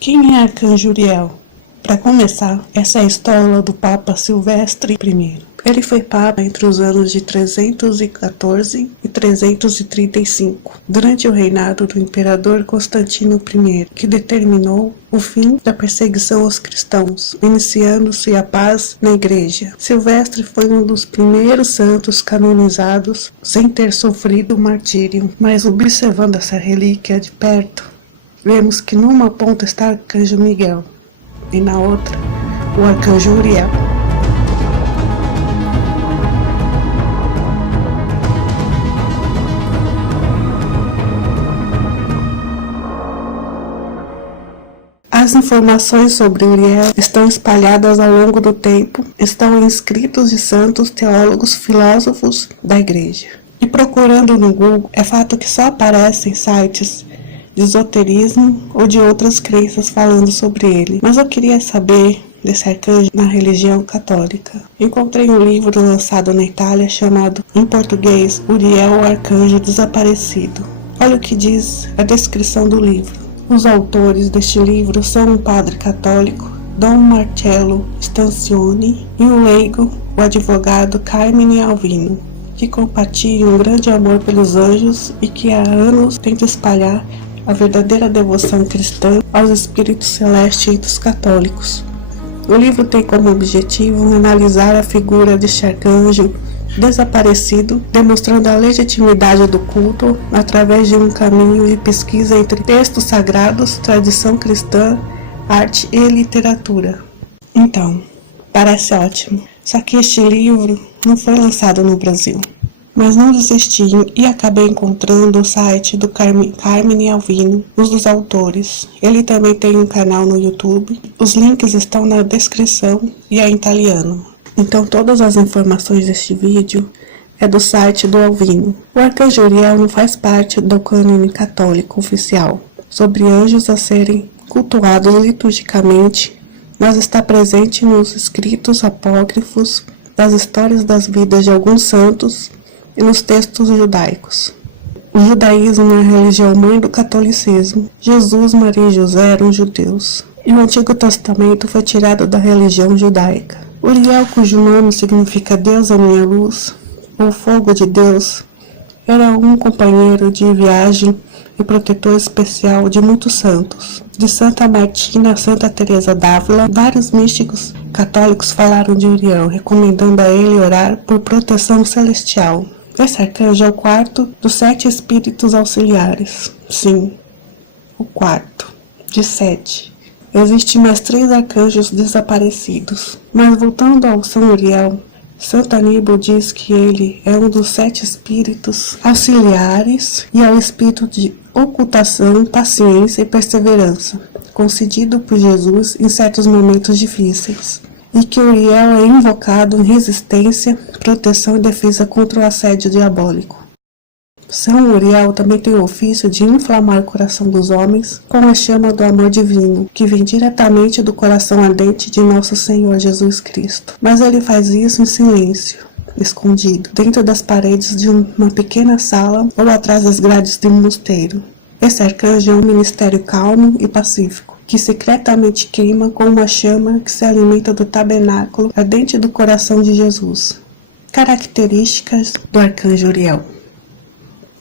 Quem é Arcanjo Uriel? Para começar, essa é a história do Papa Silvestre I. Ele foi Papa entre os anos de 314 e 335, durante o reinado do Imperador Constantino I, que determinou o fim da perseguição aos cristãos, iniciando-se a paz na Igreja. Silvestre foi um dos primeiros santos canonizados sem ter sofrido martírio, mas observando essa relíquia de perto, vemos que numa ponta está o Arcanjo Miguel e na outra o Arcanjo Uriel. As informações sobre Uriel estão espalhadas ao longo do tempo, estão em escritos de santos, teólogos, filósofos da Igreja. E procurando no Google, é fato que só aparecem sites de esoterismo ou de outras crenças falando sobre ele. Mas eu queria saber desse arcanjo na religião católica. Encontrei um livro lançado na Itália chamado, em português, Uriel, o Arcanjo Desaparecido. Olha o que diz a descrição do livro. Os autores deste livro são um padre católico, Dom Marcello Stancioni, e um leigo, o advogado Carmine Alvino, que compartilham um grande amor pelos anjos e que há anos tenta espalhar a verdadeira devoção cristã aos espíritos celestes entre os católicos. O livro tem como objetivo analisar a figura deste arcanjo desaparecido, demonstrando a legitimidade do culto através de um caminho de pesquisa entre textos sagrados, tradição cristã, arte e literatura. Então, parece ótimo, só que este livro não foi lançado no Brasil. Mas não desisti e acabei encontrando o site do Carmine Alvino, um dos autores. Ele também tem um canal no YouTube. Os links estão na descrição e é em italiano. Então todas as informações deste vídeo é do site do Alvino. O Arcanjo Uriel não faz parte do cânone católico oficial sobre anjos a serem cultuados liturgicamente, mas está presente nos escritos apócrifos, das histórias das vidas de alguns santos e nos textos judaicos. O judaísmo é a religião mãe do catolicismo. Jesus, Maria e José eram judeus, e o Antigo Testamento foi tirado da religião judaica. Uriel, cujo nome significa Deus é minha luz, ou fogo de Deus, era um companheiro de viagem e protetor especial de muitos santos. De Santa Martina a Santa Teresa d'Ávila, vários místicos católicos falaram de Uriel, recomendando a ele orar por proteção celestial. Esse arcanjo é o quarto dos 7 espíritos auxiliares. Sim, o quarto de 7. Existem mais 3 arcanjos desaparecidos. Mas voltando ao São Uriel, Santo Aníbal diz que ele é um dos 7 espíritos auxiliares e é o espírito de ocultação, paciência e perseverança, concedido por Jesus em certos momentos difíceis. E que Uriel é invocado em resistência, proteção e defesa contra o assédio diabólico. São Uriel também tem o ofício de inflamar o coração dos homens com a chama do amor divino, que vem diretamente do coração ardente de nosso Senhor Jesus Cristo. Mas ele faz isso em silêncio, escondido, dentro das paredes de uma pequena sala ou atrás das grades de um mosteiro. Esse arcanjo é um ministério calmo e pacífico, que secretamente queima com uma chama que se alimenta do tabernáculo ardente do coração de Jesus. Características do arcanjo Uriel.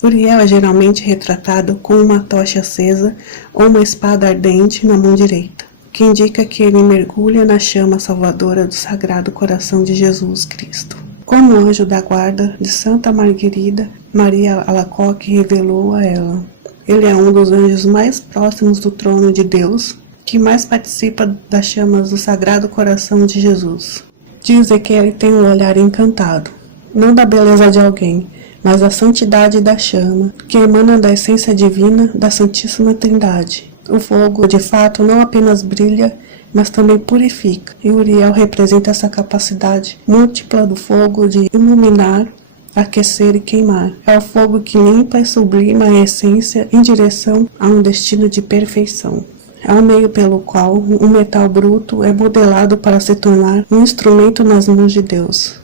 Uriel é geralmente retratado com uma tocha acesa ou uma espada ardente na mão direita, que indica que ele mergulha na chama salvadora do Sagrado Coração de Jesus Cristo. Como anjo da guarda de Santa Margarida, Maria Alacoque revelou a ela. Ele é um dos anjos mais próximos do trono de Deus, que mais participa das chamas do Sagrado Coração de Jesus. Dizem que ele tem um olhar encantado, não da beleza de alguém, mas da santidade da chama, que emana da essência divina da Santíssima Trindade. O fogo, de fato, não apenas brilha, mas também purifica, e Uriel representa essa capacidade múltipla do fogo de iluminar, aquecer e queimar. É o fogo que limpa e sublima a essência em direção a um destino de perfeição. É o meio pelo qual um metal bruto é modelado para se tornar um instrumento nas mãos de Deus.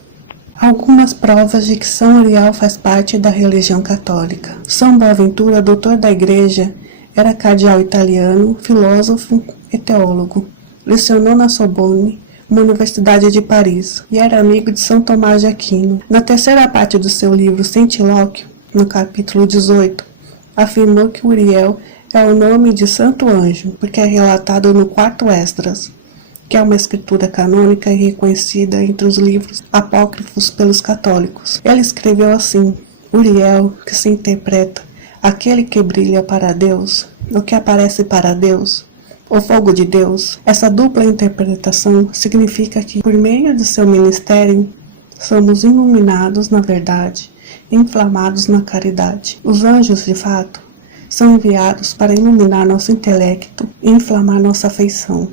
Algumas provas de que São Uriel faz parte da religião católica. São Boaventura, doutor da Igreja, Era cardeal italiano, filósofo e teólogo. Lecionou na Sorbonne, uma universidade de Paris, e era amigo de São Tomás de Aquino. Na terceira parte do seu livro Centilóquio, no capítulo 18, afirmou que Uriel é o nome de santo anjo, porque é relatado no quarto Esdras, que é uma escritura canônica e reconhecida entre os livros apócrifos pelos católicos. Ele escreveu assim: Uriel, que se interpreta aquele que brilha para Deus, o que aparece para Deus, o fogo de Deus. Essa dupla interpretação significa que, por meio de seu ministério, somos iluminados na verdade, inflamados na caridade. Os anjos, de fato, são enviados para iluminar nosso intelecto e inflamar nossa afeição.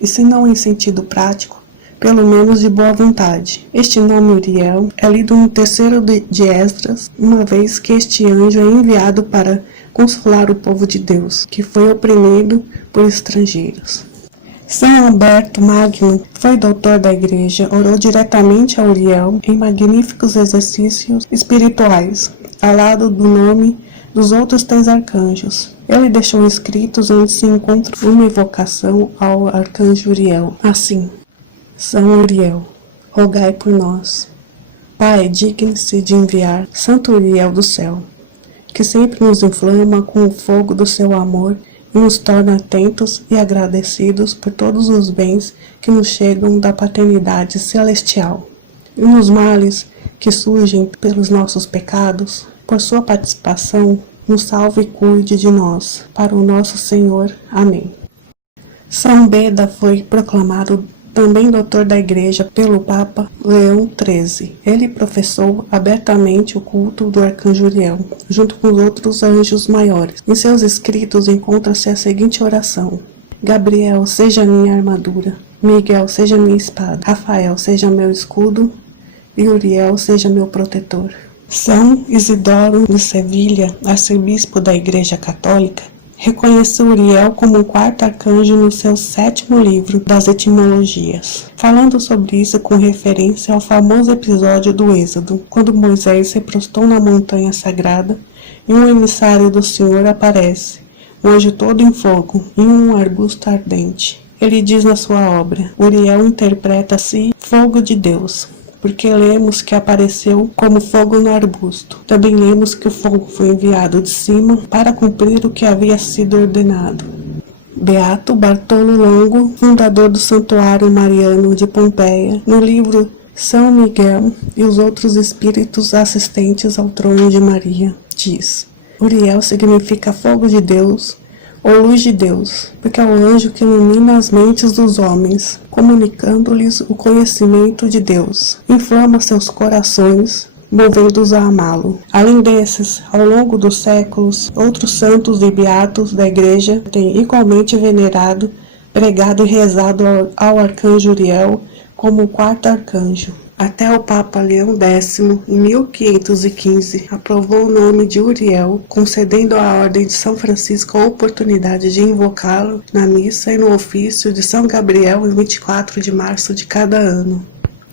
E se não em sentido prático, pelo menos de boa vontade. Este nome Uriel é lido no terceiro de Esdras, uma vez que este anjo é enviado para consolar o povo de Deus, que foi oprimido por estrangeiros. São Alberto Magno foi doutor da Igreja, orou diretamente a Uriel em magníficos exercícios espirituais, ao lado do nome dos outros 3 arcanjos. Ele deixou escritos onde se encontra uma invocação ao arcanjo Uriel, assim: São Uriel, rogai por nós. Pai, digne-se de enviar Santo Uriel do céu, que sempre nos inflama com o fogo do seu amor e nos torna atentos e agradecidos por todos os bens que nos chegam da paternidade celestial. E nos males que surgem pelos nossos pecados, por sua participação, nos salve e cuide de nós, para o nosso Senhor. Amém. São Beda foi proclamado também doutor da Igreja pelo Papa Leão XIII. Ele professou abertamente o culto do arcanjo Uriel, junto com os outros anjos maiores. Em seus escritos encontra-se a seguinte oração: Gabriel, seja minha armadura, Miguel, seja minha espada, Rafael, seja meu escudo, e Uriel, seja meu protetor. São Isidoro de Sevilha, arcebispo da Igreja Católica, reconheceu Uriel como o 4º arcanjo no seu 7º livro das Etimologias, falando sobre isso com referência ao famoso episódio do Êxodo, quando Moisés se prostou na montanha sagrada e um emissário do Senhor aparece, um anjo todo em fogo, em um arbusto ardente. Ele diz na sua obra: Uriel interpreta-se fogo de Deus, porque lemos que apareceu como fogo no arbusto. Também lemos que o fogo foi enviado de cima para cumprir o que havia sido ordenado. Beato Bartolo Longo, fundador do Santuário Mariano de Pompeia, no livro São Miguel e os outros espíritos assistentes ao trono de Maria, diz: Uriel significa fogo de Deus, ou luz de Deus, porque é o anjo que ilumina as mentes dos homens, comunicando-lhes o conhecimento de Deus, inflama seus corações, movendo-os a amá-lo. Além desses, ao longo dos séculos, outros santos e beatos da Igreja têm igualmente venerado, pregado e rezado ao arcanjo Uriel como o 4º arcanjo. Até o Papa Leão X, em 1515, aprovou o nome de Uriel, concedendo à Ordem de São Francisco a oportunidade de invocá-lo na missa e no ofício de São Gabriel em 24 de março de cada ano.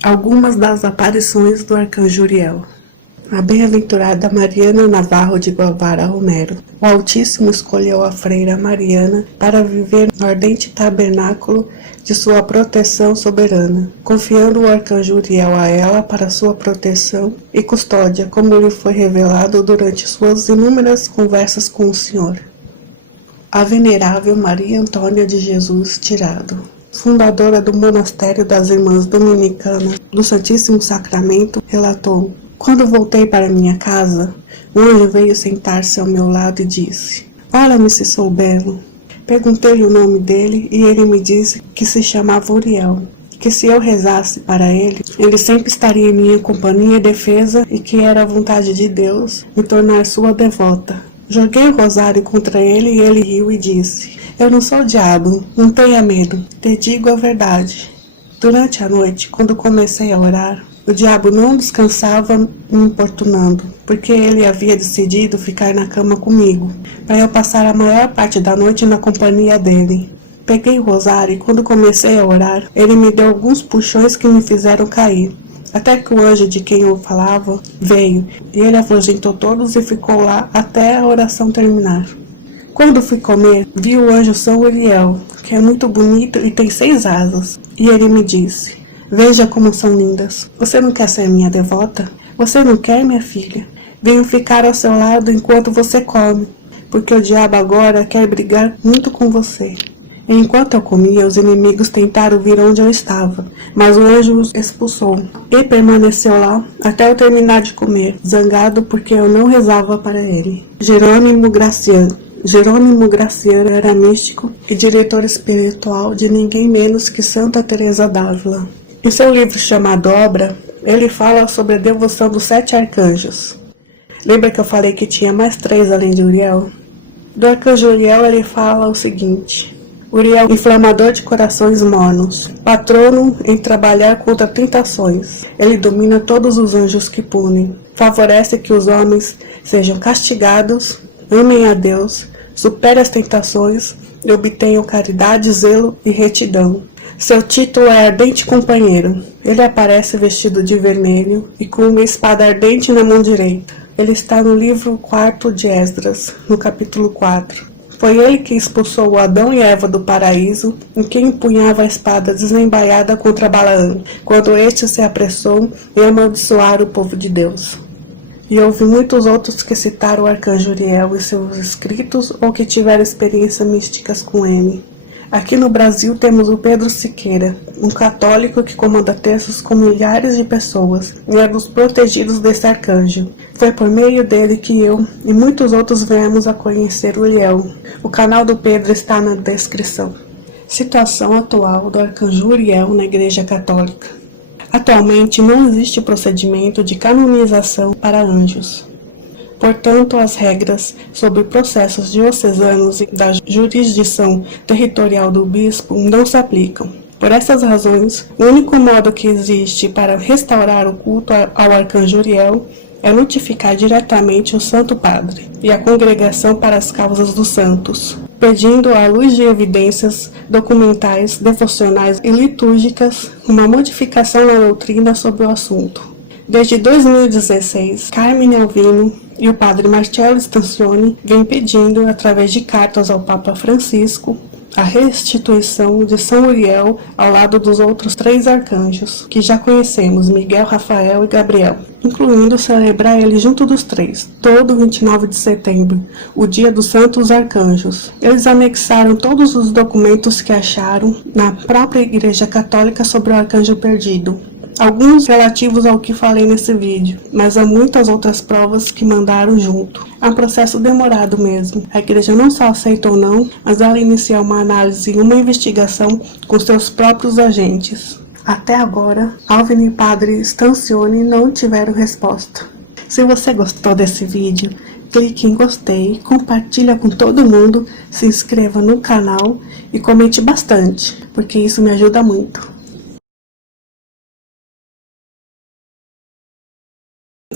Algumas das aparições do arcanjo Uriel. A bem-aventurada Mariana Navarro de Guevara Romero. O Altíssimo escolheu a freira Mariana para viver no ardente tabernáculo de sua proteção soberana, confiando o arcanjo Uriel a ela para sua proteção e custódia, como lhe foi revelado durante suas inúmeras conversas com o Senhor. A venerável Maria Antônia de Jesus Tirado, fundadora do monastério das Irmãs Dominicanas do Santíssimo Sacramento, relatou: Quando voltei para minha casa, um anjo veio sentar-se ao meu lado e disse: Olha-me se sou belo. Perguntei-lhe o nome dele e ele me disse que se chamava Uriel, que se eu rezasse para ele, ele sempre estaria em minha companhia e defesa e que era a vontade de Deus me tornar sua devota. Joguei o rosário contra ele e ele riu e disse: Eu não sou o diabo, não tenha medo, te digo a verdade. Durante a noite, quando comecei a orar, o diabo não descansava me importunando, porque ele havia decidido ficar na cama comigo, para eu passar a maior parte da noite na companhia dele. Peguei o rosário e quando comecei a orar, ele me deu alguns puxões que me fizeram cair, até que o anjo de quem eu falava veio, e ele afugentou todos e ficou lá até a oração terminar. Quando fui comer, vi o anjo São Uriel, que é muito bonito e tem 6 asas. E ele me disse: veja como são lindas. Você não quer ser minha devota? Você não quer, minha filha? Venho ficar ao seu lado enquanto você come, porque o diabo agora quer brigar muito com você. E enquanto eu comia, os inimigos tentaram vir onde eu estava, mas o anjo os expulsou. E permaneceu lá até eu terminar de comer, zangado porque eu não rezava para ele. Jerônimo Graciano era místico e diretor espiritual de ninguém menos que Santa Teresa d'Ávila. Em seu livro chamado Obra, ele fala sobre a devoção dos 7 arcanjos. Lembra que eu falei que tinha mais 3 além de Uriel? Do arcanjo Uriel ele fala o seguinte: Uriel, inflamador de corações mornos, patrono em trabalhar contra tentações. Ele domina todos os anjos que punem, favorece que os homens sejam castigados, amem a Deus, supere as tentações e obtenham caridade, zelo e retidão. Seu título é Ardente Companheiro. Ele aparece vestido de vermelho e com uma espada ardente na mão direita. Ele está no livro 4 de Esdras, no capítulo 4. Foi ele que expulsou Adão e Eva do paraíso, em quem empunhava a espada desembaiada contra Balaão, quando este se apressou em amaldiçoar o povo de Deus. E houve muitos outros que citaram o arcanjo Uriel em seus escritos ou que tiveram experiências místicas com ele. Aqui no Brasil temos o Pedro Siqueira, um católico que comanda textos com milhares de pessoas e é dos protegidos desse arcanjo. Foi por meio dele que eu e muitos outros viemos a conhecer Uriel. O canal do Pedro está na descrição. Situação atual do arcanjo Uriel na Igreja Católica. Atualmente não existe procedimento de canonização para anjos. Portanto, as regras sobre processos diocesanos e da jurisdição territorial do bispo não se aplicam. Por essas razões, o único modo que existe para restaurar o culto ao arcanjo Uriel é notificar diretamente o Santo Padre e a congregação para as causas dos santos, pedindo, à luz de evidências documentais, devocionais e litúrgicas, uma modificação na doutrina sobre o assunto. Desde 2016, Carmine Alvino e o padre Marcello Stancioni vêm pedindo, através de cartas ao Papa Francisco, a restituição de São Uriel ao lado dos outros 3 arcanjos, que já conhecemos, Miguel, Rafael e Gabriel, incluindo celebrar ele junto dos 3, todo 29 de setembro, o dia dos Santos Arcanjos. Eles anexaram todos os documentos que acharam na própria Igreja Católica sobre o arcanjo perdido. Alguns relativos ao que falei nesse vídeo, mas há muitas outras provas que mandaram junto. É um processo demorado mesmo. A igreja não só aceita ou não, mas ela inicia uma análise e uma investigação com seus próprios agentes. Até agora, Alvino e Padre Stancioni não tiveram resposta. Se você gostou desse vídeo, clique em gostei, compartilha com todo mundo, se inscreva no canal e comente bastante, porque isso me ajuda muito.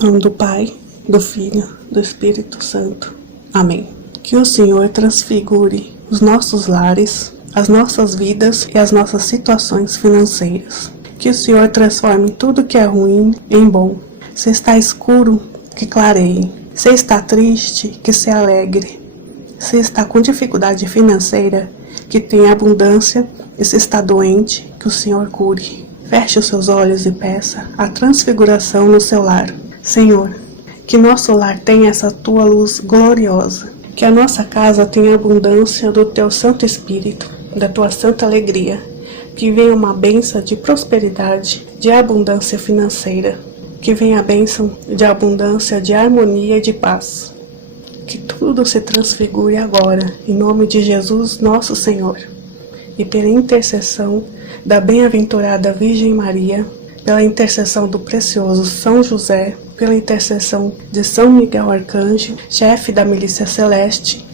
Em nome do Pai, do Filho, do Espírito Santo. Amém. Que o Senhor transfigure os nossos lares, as nossas vidas e as nossas situações financeiras. Que o Senhor transforme tudo que é ruim em bom. Se está escuro, que clareie. Se está triste, que se alegre. Se está com dificuldade financeira, que tenha abundância. E se está doente, que o Senhor cure. Feche os seus olhos e peça a transfiguração no seu lar. Senhor, que nosso lar tenha essa Tua luz gloriosa, que a nossa casa tenha abundância do Teu Santo Espírito, da Tua Santa Alegria, que venha uma bênção de prosperidade, de abundância financeira, que venha a bênção de abundância, de harmonia e de paz. Que tudo se transfigure agora, em nome de Jesus nosso Senhor, e pela intercessão da bem-aventurada Virgem Maria, pela intercessão do precioso São José, pela intercessão de São Miguel Arcanjo, chefe da milícia celeste,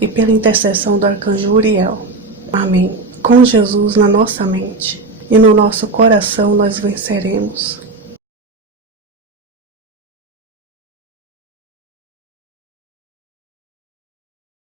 e pela intercessão do arcanjo Uriel. Amém. Com Jesus na nossa mente e no nosso coração nós venceremos.